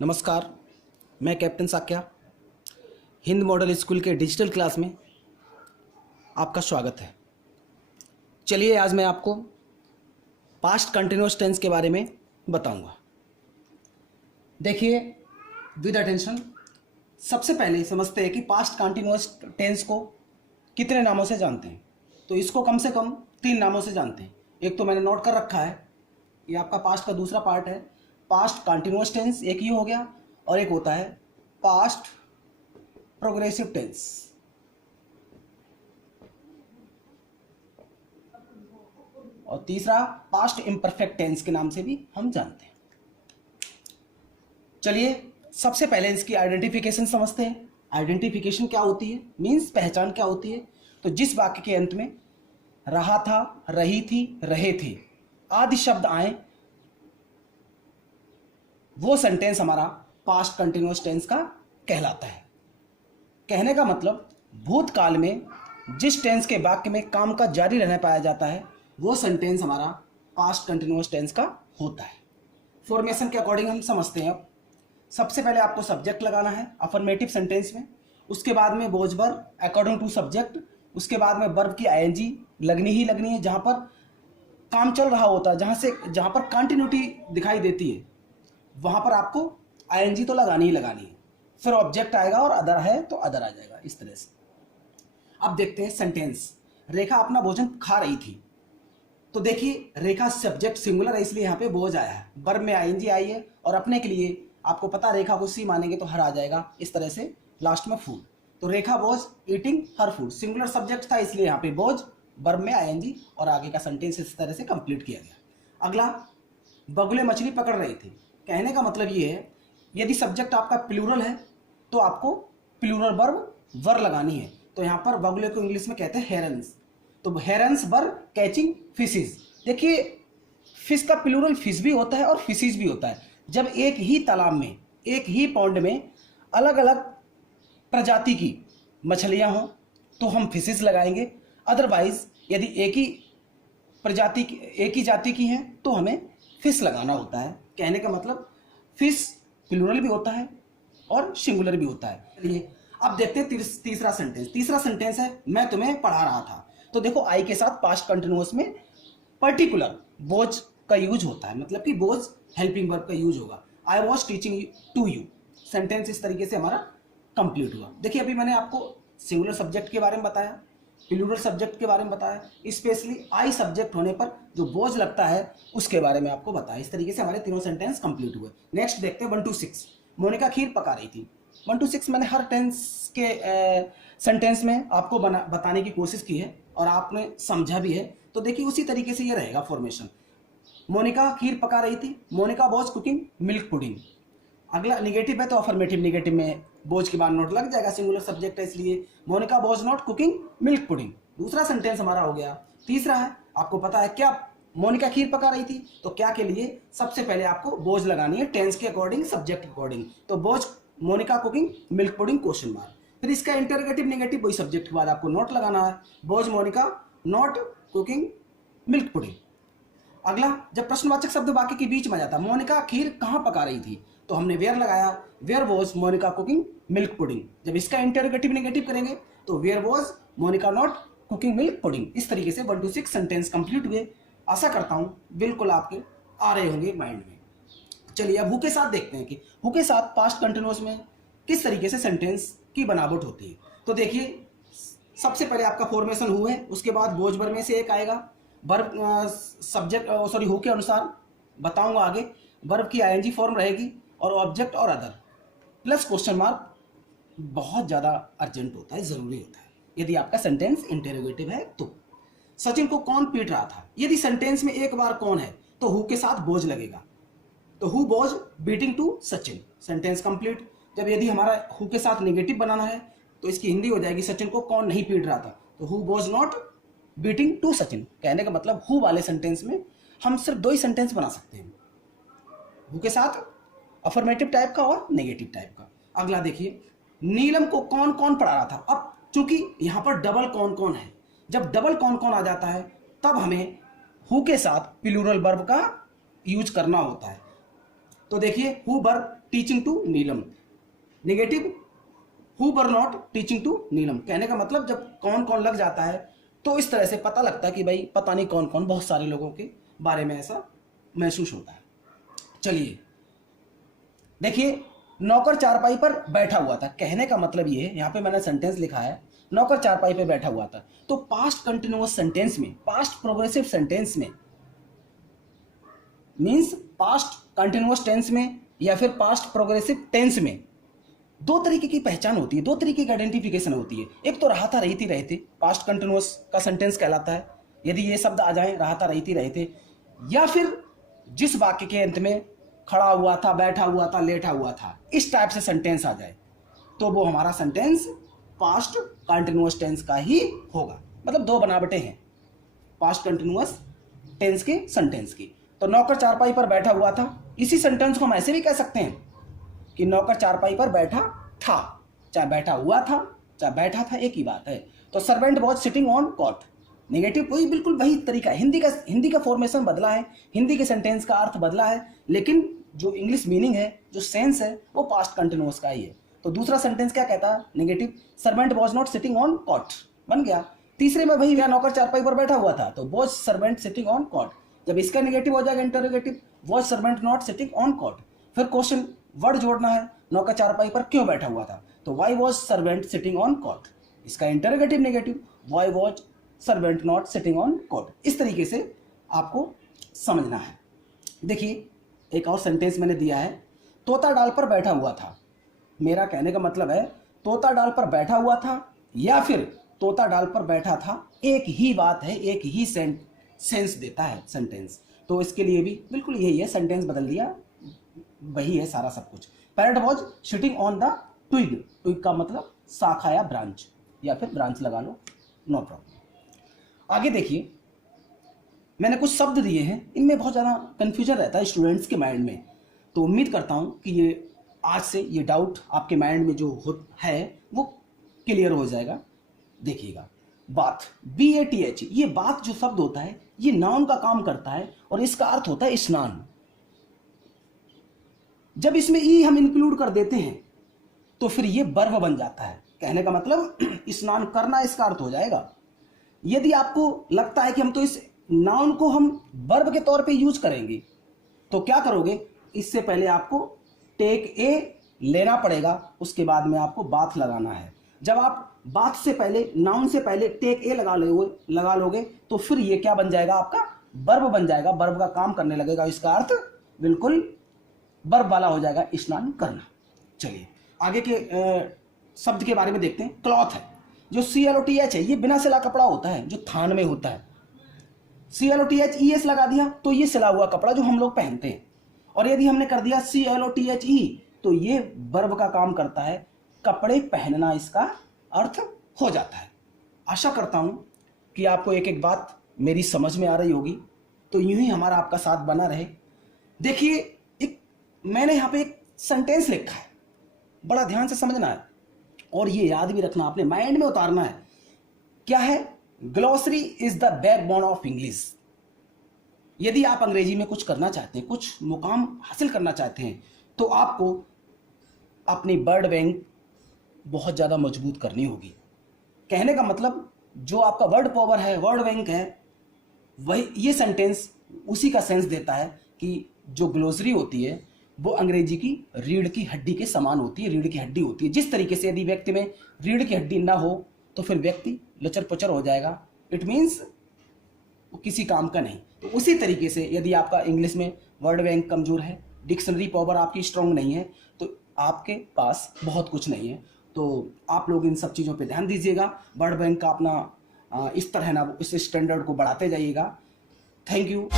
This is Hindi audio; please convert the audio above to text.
नमस्कार, मैं captain Sakya Hind model school के डिजिटल क्लास में आपका स्वागत है। चलिए आज मैं आपको पास्ट कंटिन्यूअस टेंस के बारे में बताऊंगा। देखिए विद अटेंशन, सबसे पहले समझते हैं कि पास्ट कंटिन्यूअस टेंस को कितने नामों से जानते हैं। तो इसको कम से कम 3 नामों से जानते हैं। एक तो मैंने नोट कर रखा है, ये आपका पास्ट का दूसरा पार्ट है। पास्ट कंटिन्यूअस टेंस एक ही हो गया, और एक होता है पास्ट प्रोग्रेसिव टेंस। और तीसरा पास्ट इम्परफेक्ट टेंस के नाम से भी हम जानते हैं। चलिए सबसे पहले इसकी आइडेंटिफिकेशन समझते हैं। आइडेंटिफिकेशन क्या होती है, मीन्स पहचान क्या होती है। तो जिस वाक्य के अंत में रहा था, रही थी, रहे थे आदि शब्द आए, वो सेंटेंस हमारा पास्ट कंटिन्यूअस टेंस का कहलाता है। कहने का मतलब भूतकाल में जिस टेंस के वाक्य में काम का जारी रहना पाया जाता है, वो सेंटेंस हमारा पास्ट कंटिन्यूअस टेंस का होता है। फॉर्मेशन के अकॉर्डिंग हम समझते हैं। अब सबसे पहले आपको सब्जेक्ट लगाना है अफर्मेटिव सेंटेंस में, उसके बाद में बोझ वर्ब अकॉर्डिंग टू सब्जेक्ट, उसके बाद में वर्ब की आईएनजी लगनी ही लगनी है। जहाँ पर काम चल रहा होता है, जहाँ पर कंटिन्यूटी दिखाई देती है, वहाँ पर आपको आईएनजी तो लगानी ही लगानी है। फिर ऑब्जेक्ट आएगा और अदर है तो अदर आ जाएगा, इस तरह से। अब देखते हैं सेंटेंस। रेखा अपना भोजन खा रही थी। तो देखिए रेखा सब्जेक्ट सिंगुलर है, इसलिए यहाँ पे बोझ आया है। वर्ब में आईएनजी आई है, और अपने के लिए आपको पता रेखा को सी मानेंगे तो हर आ जाएगा, इस तरह से लास्ट में फूड। तो Rekha was eating her food, singular subject था इसलिए यहाँ पे बोझ, वर्ब में आईएनजी, और आगे का सेंटेंस इस तरह से कंप्लीट किया गया। अगला, बगुले मछली पकड़ रहे थे। कहने का मतलब ये है, यदि सब्जेक्ट आपका प्लूरल है तो आपको प्लूरल वर्ब वर लगानी है। तो यहाँ पर बगुले को इंग्लिश में कहते हैं हेरन्स। तो हेरन्स वर कैचिंग फिशेज। देखिए फिश का प्लूरल फिश भी होता है और फिशेज भी होता है। जब एक ही तालाब में, एक ही पॉन्ड में अलग अलग प्रजाति की मछलियाँ हों तो हम फिशेज लगाएंगे। अदरवाइज यदि एक ही जाति की हैं तो हमें फिश लगाना होता है। कहने का मतलब फिश प्लूरल भी होता है और सिंगुलर भी होता है। चलिए अब देखते हैं तीसरा सेंटेंस। तीसरा सेंटेंस है, मैं तुम्हें पढ़ा रहा था। तो देखो आई के साथ पास्ट कंटिन्यूअस में पर्टिकुलर बोझ का यूज होता है, मतलब कि बोझ हेल्पिंग वर्ब का यूज होगा। I was teaching to you. Sentence इस तरीके से हमारा कंप्लीट हुआ। देखिए अभी मैंने आपको सिंगुलर सब्जेक्ट के बारे में बताया, प्लूरल सब्जेक्ट के बारे में बताया, स्पेशली आई सब्जेक्ट होने पर जो बोझ लगता है उसके बारे में आपको बताया। इस तरीके से हमारे तीनों सेंटेंस कंप्लीट हुए। नेक्स्ट देखते हैं 1 to 6। मोनिका खीर पका रही थी। 1 to 6 मैंने हर टेंस के सेंटेंस में आपको बताने की कोशिश की है और आपने समझा भी है। तो देखिए उसी तरीके से ये रहेगा फॉर्मेशन। मोनिका खीर पका रही थी, Monica was cooking milk pudding. अगला निगेटिव है तो अफर्मेटिव निगेटिव में बोझ के बाद नोट लग जाएगा, सिंगुलर सब्जेक्ट है इसलिए। Monica was not cooking milk pudding, दूसरा सेंटेंस हमारा हो गया। तीसरा है, आपको पता है क्या मोनिका खीर पका रही थी, तो क्या के लिए सबसे पहले आपको बोझ लगानी है टेंस के अकॉर्डिंग, सब्जेक्ट के अकॉर्डिंग। तो was Monica cooking milk pudding question mark. फिर इसका इंटरोगेटिव नेगेटिव वही सब्जेक्ट के बाद आपको नोट लगाना है, was Monica not cooking milk pudding. अगला, जब प्रश्नवाचक शब्द वाक्य के बीच में जाता, मोनिका खीर कहाँ पका रही थी, तो हमने वेयर लगाया, where was Monica cooking milk pudding. जब इसका इंटरोगेटिव नेगेटिव करेंगे तो where was Monica not cooking milk pudding. इस तरीके से 1 to 6 सेंटेंस कंप्लीट हुए। आशा करता हूँ बिल्कुल आपके आ रहे होंगे माइंड में। चलिए अब हु के साथ देखते हैं कि हु के साथ पास्ट कंटिन्यूअस में किस तरीके से सेंटेंस की बनावट होती है। तो देखिए सबसे पहले आपका फॉर्मेशन हु है, उसके बाद बोझ वर्ब में से एक आएगा। वर्ब हु के अनुसार बताऊंगा आगे। वर्ब की आईएनजी फॉर्म रहेगी और ऑब्जेक्ट और अदर प्लस क्वेश्चन मार्क बहुत ज़्यादा अर्जेंट होता है, ज़रूरी होता है यदि आपका सेंटेंस इंटरोगेटिव है तो। सचिन को कौन पीट रहा था। यदि सेंटेंस में एक बार कौन है तो हु के साथ बोझ लगेगा। तो who was beating to Sachin, sentence complete. जब यदि हमारा हु के साथ नेगेटिव बनाना है तो इसकी हिंदी हो जाएगी, सचिन को कौन नहीं पीट रहा था, तो who was not beating to Sachin. कहने का मतलब हु वाले सेंटेंस में हम सिर्फ 2 ही सेंटेंस बना सकते हैं, हु के साथ अफर्मेटिव टाइप का और नेगेटिव टाइप का। अगला देखिए, नीलम को कौन कौन पढ़ा रहा था। अब चूंकि यहां पर डबल कौन कौन है, जब डबल कौन कौन आ जाता है तब हमें हु के साथ प्लूरल वर्ब का यूज करना होता है। तो देखिए who were teaching to Neelam, negative who were not teaching to Neelam. कहने का मतलब जब कौन कौन लग जाता है तो इस तरह से पता लगता है कि भाई पता नहीं कौन कौन, बहुत सारे लोगों के बारे में ऐसा महसूस होता है। चलिए देखिए नौकर चारपाई पर बैठा हुआ था। कहने का मतलब ये, यहाँ पे मैंने सेंटेंस लिखा है नौकर चारपाई पर बैठा हुआ था। तो पास्ट कंटिन्यूअस सेंटेंस में, पास्ट प्रोग्रेसिव सेंटेंस में मीन्स पास्ट कंटिन्यूअस टेंस में या फिर पास्ट प्रोग्रेसिव टेंस में दो तरीके की पहचान होती है, दो तरीके की आइडेंटिफिकेशन होती है। एक तो रहा था रही थी रहे थे, पास्ट कंटिन्यूअस का सेंटेंस कहलाता है यदि ये शब्द आ जाए रहा था रही थी रहे थे, या फिर जिस वाक्य के अंत में खड़ा हुआ था, बैठा हुआ था, लेटा हुआ था, इस टाइप से सेंटेंस आ जाए तो वो हमारा सेंटेंस पास्ट कंटिन्यूअस टेंस का ही होगा। मतलब दो बनावटें हैं पास्ट कंटिन्यूअस टेंस के सेंटेंस की। तो नौकर चारपाई पर बैठा हुआ था, इसी सेंटेंस को हम ऐसे भी कह सकते हैं कि नौकर चारपाई पर बैठा था, चाहे बैठा हुआ था चाहे बैठा था, एक ही बात है। तो servant was sitting on cot, negative वही बिल्कुल वही तरीका है। हिंदी का फॉर्मेशन बदला है, हिंदी के सेंटेंस का अर्थ बदला है, लेकिन जो इंग्लिश मीनिंग है, जो सेंस है, वो पास्ट कंटिन्यूअस का ही है। तो दूसरा सेंटेंस क्या कहता है, negative servant was not sitting on cot बन गया। तीसरे में वही नौकर चारपाई पर बैठा हुआ था, तो was servant sitting on cot. जब इसका नेगेटिव हो जाएगा interrogative, was servant not sitting on cot. फिर क्वेश्चन वर्ड जोड़ना है, नौकर चारपाई पर क्यों बैठा हुआ था, तो why was servant sitting on cot. इसका interrogative negative, why was servant not sitting on cot. इस तरीके से आपको समझना है। देखिए एक और सेंटेंस मैंने दिया है, तोता डाल पर बैठा हुआ था। मेरा कहने का मतलब है तोता डाल पर बैठा हुआ था या फिर तोता डाल पर बैठा था, एक ही बात है, एक ही सेंस देता है सेंटेंस। तो इसके लिए भी बिल्कुल यही है, सेंटेंस बदल दिया, वही है सारा सब कुछ। Parrot was sitting on the twig, twig का मतलब शाखा या ब्रांच, या फिर ब्रांच लगा लो, नो प्रॉब्लम। आगे देखिए मैंने कुछ शब्द दिए हैं, इनमें बहुत ज़्यादा कन्फ्यूजन रहता है स्टूडेंट्स के माइंड में, तो उम्मीद करता हूँ कि ये आज से ये डाउट आपके माइंड में जो है वो क्लियर हो जाएगा। देखिएगा बाथ, BATH, ये बात जो शब्द होता है ये नाउन का काम करता है और इसका अर्थ होता है स्नान। जब इसमें ई हम इंक्लूड कर देते हैं तो फिर ये वर्ब बन जाता है। कहने का मतलब स्नान करना इसका अर्थ हो जाएगा। यदि आपको लगता है कि हम तो इस नाउन को हम वर्ब के तौर पे यूज करेंगे तो क्या करोगे, इससे पहले आपको टेक ए लेना पड़ेगा, उसके बाद में आपको बाथ लगाना है। जब आप बाथ से पहले, नाउन से पहले टेक ए लगा लोगे तो फिर ये क्या बन जाएगा, आपका वर्ब बन जाएगा, वर्ब का काम करने लगेगा, इसका अर्थ बिल्कुल वर्ब वाला हो जाएगा, स्नान करना। चलिए आगे के शब्द के बारे में देखते हैं। क्लॉथ है, जो CLOTH है, ये बिना सिला कपड़ा होता है जो थान में होता है। CLOTHES लगा दिया तो ये सिला हुआ कपड़ा जो हम लोग पहनते हैं, और यदि हमने कर दिया CLOTHE तो ये वर्ब का काम करता है, कपड़े पहनना इसका अर्थ हो जाता है। आशा करता हूं कि आपको एक एक बात मेरी समझ में आ रही होगी, तो यूं ही हमारा आपका साथ बना रहे। देखिए मैंने यहाँ पे एक सेंटेंस लिखा है, बड़ा ध्यान से समझना है और ये याद भी रखना, अपने माइंड में उतारना है। क्या है, glossary is the backbone of English. यदि आप अंग्रेजी में कुछ करना चाहते हैं, कुछ मुकाम हासिल करना चाहते हैं, तो आपको अपनी वर्ड बैंक बहुत ज़्यादा मजबूत करनी होगी। कहने का मतलब जो आपका वर्ड पावर है, वर्ड बैंक है, वही ये सेंटेंस उसी का सेंस देता है कि जो ग्लोसरी होती है वो अंग्रेजी की रीढ़ की हड्डी के समान होती है, रीढ़ की हड्डी होती है। जिस तरीके से यदि व्यक्ति में रीढ़ की हड्डी ना हो तो फिर व्यक्ति लचर पचर हो जाएगा, इट मीन्स वो किसी काम का नहीं। तो उसी तरीके से यदि आपका इंग्लिश में वर्ड बैंक कमजोर है, डिक्शनरी पावर आपकी स्ट्रांग नहीं है, तो आपके पास बहुत कुछ नहीं है। तो आप लोग इन सब चीज़ों पे ध्यान दीजिएगा, वर्ड बैंक का अपना इस तरह ना इस स्टैंडर्ड को बढ़ाते जाइएगा। Thank you.